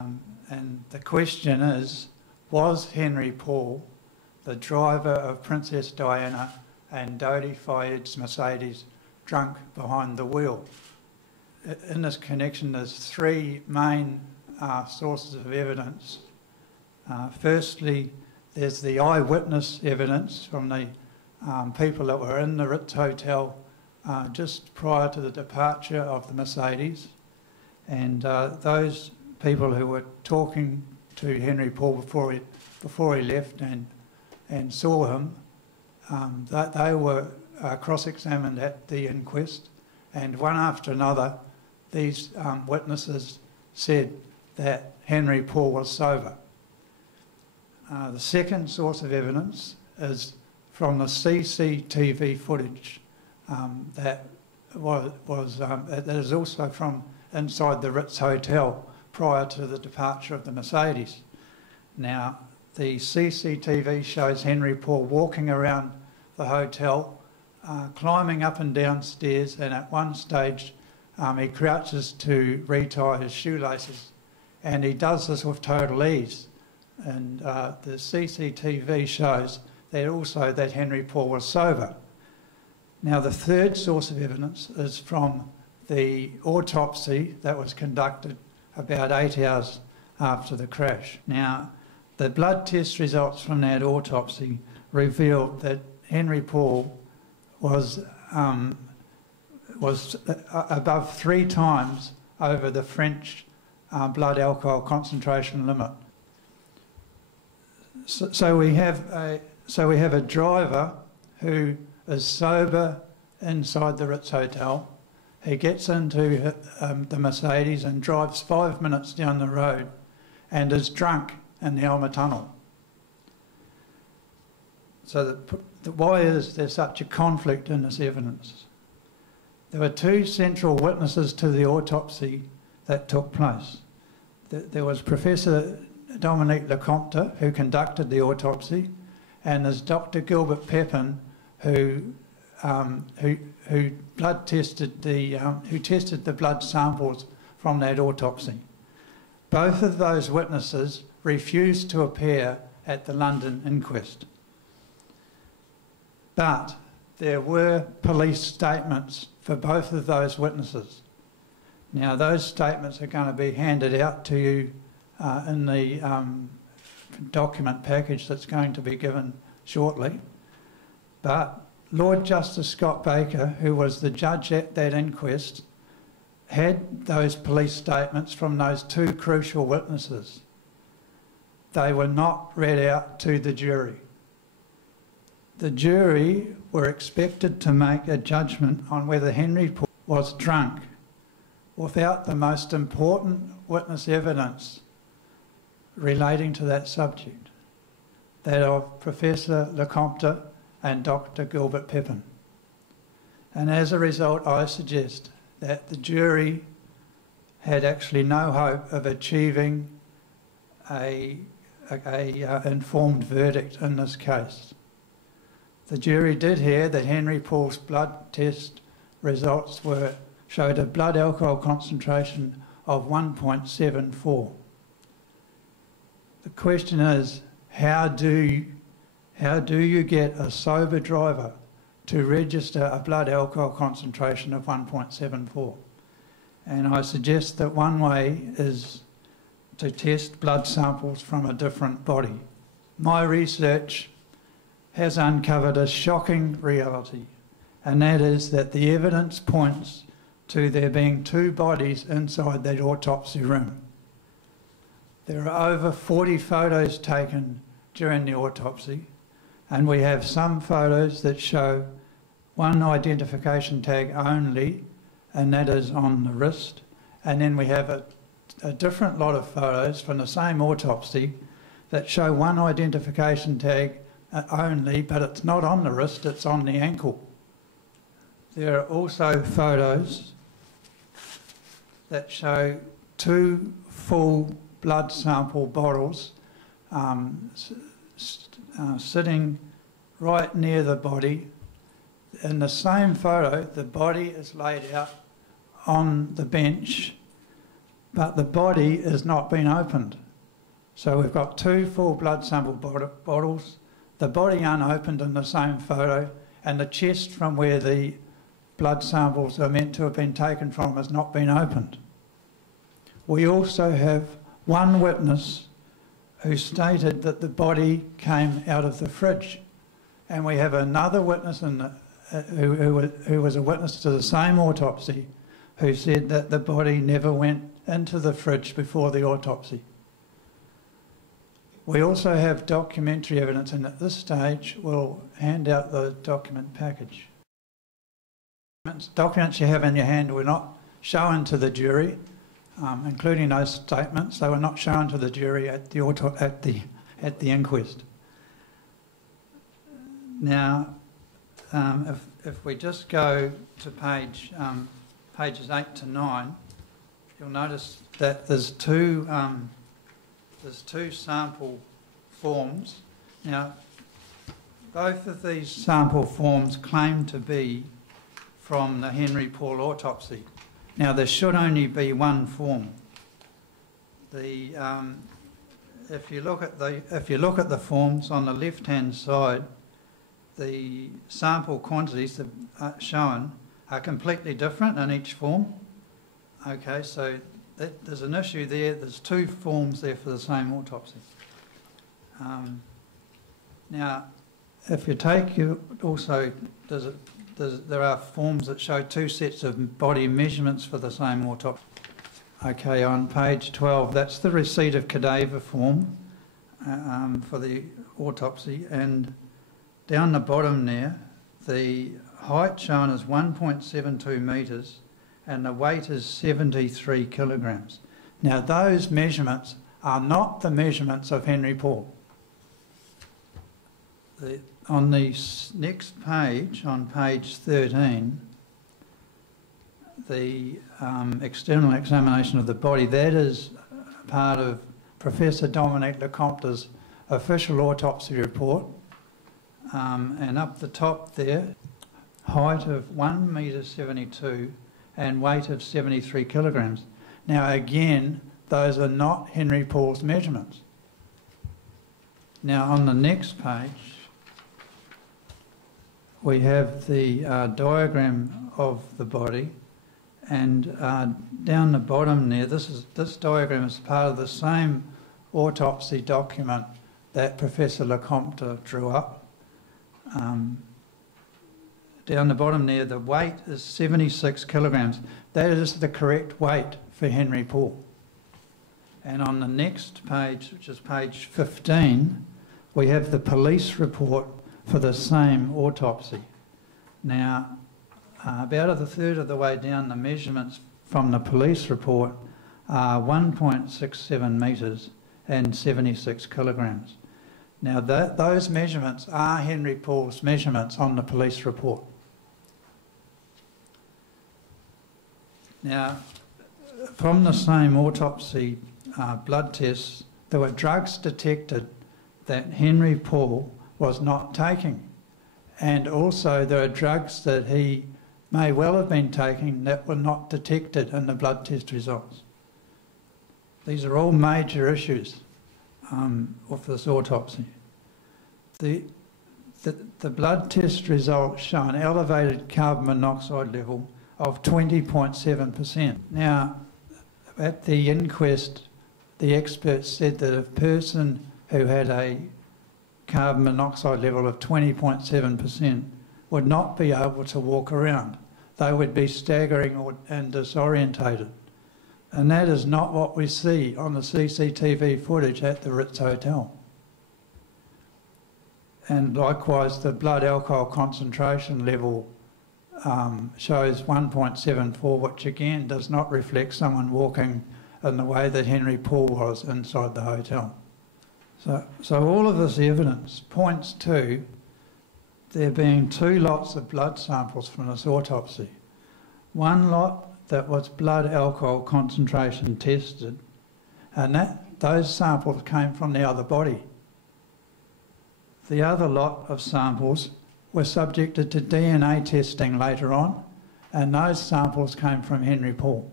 And the question is, was Henri Paul the driver of Princess Diana and Dodi Fayed's Mercedes drunk behind the wheel? In this connection, there's three main sources of evidence. Firstly, there's the eyewitness evidence from the people that were in the Ritz Hotel just prior to the departure of the Mercedes, and those people who were talking to Henri Paul before he left and saw him, they were cross-examined at the inquest, and one after another these witnesses said that Henri Paul was sober. The second source of evidence is from the CCTV footage that is also from inside the Ritz Hotel prior to the departure of the Mercedes. Now, the CCTV shows Henri Paul walking around the hotel, climbing up and down stairs, and at one stage he crouches to retie his shoelaces, and he does this with total ease. And the CCTV shows that also that Henri Paul was sober. Now, the third source of evidence is from the autopsy that was conducted about 8 hours after the crash. Now, the blood test results from that autopsy revealed that Henri Paul was above 3 times over the French blood alcohol concentration limit. So we have a driver who is sober inside the Ritz Hotel. He gets into the Mercedes and drives 5 minutes down the road and is drunk in the Elmer Tunnel. So why is there such a conflict in this evidence? There were 2 central witnesses to the autopsy that took place. There was Professor Dominique Lecomte, who conducted the autopsy, and there's Dr. Gilbert Pepin, who tested the blood samples from that autopsy. Both of those witnesses refused to appear at the London inquest. But there were police statements for both of those witnesses. Now, those statements are going to be handed out to you in the document package that's going to be given shortly. But Lord Justice Scott Baker, who was the judge at that inquest, had those police statements from those 2 crucial witnesses. They were not read out to the jury. The jury were expected to make a judgment on whether Henri Paul was drunk without the most important witness evidence relating to that subject, that of Professor Lecomte and Dr. Gilbert Pepin. And as a result, I suggest that the jury had actually no hope of achieving a informed verdict in this case. The jury did hear that Henri Paul's blood test results showed a blood alcohol concentration of 1.74. The question is, how do you get a sober driver to register a blood alcohol concentration of 1.74? And I suggest that one way is to test blood samples from a different body. My research has uncovered a shocking reality, and that is that the evidence points to there being 2 bodies inside that autopsy room. There are over 40 photos taken during the autopsy, and we have some photos that show one identification tag only, and that is on the wrist. And then we have a different lot of photos from the same autopsy that show one identification tag only, but it's not on the wrist, it's on the ankle. There are also photos that show 2 full blood sample bottles sitting right near the body. In the same photo, the body is laid out on the bench but the body has not been opened. So we've got two full blood sample bottles, the body unopened in the same photo, and the chest from where the blood samples are meant to have been taken from has not been opened. We also have one witness who stated that the body came out of the fridge, and we have another witness who was a witness to the same autopsy who said that the body never went into the fridge before the autopsy. We also have documentary evidence, and at this stage we'll hand out the document package. Documents you have in your hand were not shown to the jury, including those statements. They were not shown to the jury at the inquest. Now, if we just go to pages 8 to 9, you'll notice that there's two sample forms. Now, both of these sample forms claim to be from the Henri Paul autopsy. Now, there should only be one form. If you look at the forms on the left-hand side, the sample quantities that are shown are completely different in each form. Okay, so there's an issue there. There's two forms there for the same autopsy. Now, if you take there are forms that show two sets of body measurements for the same autopsy. Okay, on page 12, that's the receipt of cadaver form for the autopsy, and down the bottom there, the height shown is 1.72 metres and the weight is 73 kilograms. Now, those measurements are not the measurements of Henri Paul. On the next page, on page 13, the external examination of the body, that is part of Professor Dominique Lecomte's official autopsy report. And up the top there, height of 1.72 metre and weight of 73 kilograms. Now again, those are not Henri Paul's measurements. Now on the next page, we have the diagram of the body, and down the bottom there, this diagram is part of the same autopsy document that Professor Lecomte drew up. Down the bottom there, the weight is 76 kilograms. That is the correct weight for Henri Paul. And on the next page, which is page 15, we have the police report for the same autopsy. Now, about a third of the way down, the measurements from the police report are 1.67 metres and 76 kilograms. Now, those measurements are Henri Paul's measurements on the police report. Now, from the same autopsy blood tests, there were drugs detected that Henri Paul was not taking. And also there are drugs that he may well have been taking that were not detected in the blood test results. These are all major issues of this autopsy. The blood test results show an elevated carbon monoxide level of 20.7%. Now, at the inquest, the experts said that a person who had a carbon monoxide level of 20.7% would not be able to walk around. They would be staggering and disorientated. And that is not what we see on the CCTV footage at the Ritz Hotel. And likewise, the blood alcohol concentration level shows 1.74, which again does not reflect someone walking in the way that Henri Paul was inside the hotel. So all of this evidence points to there being two lots of blood samples from this autopsy. One lot that was blood alcohol concentration tested, and those samples came from the other body. The other lot of samples were subjected to DNA testing later on, and those samples came from Henri Paul.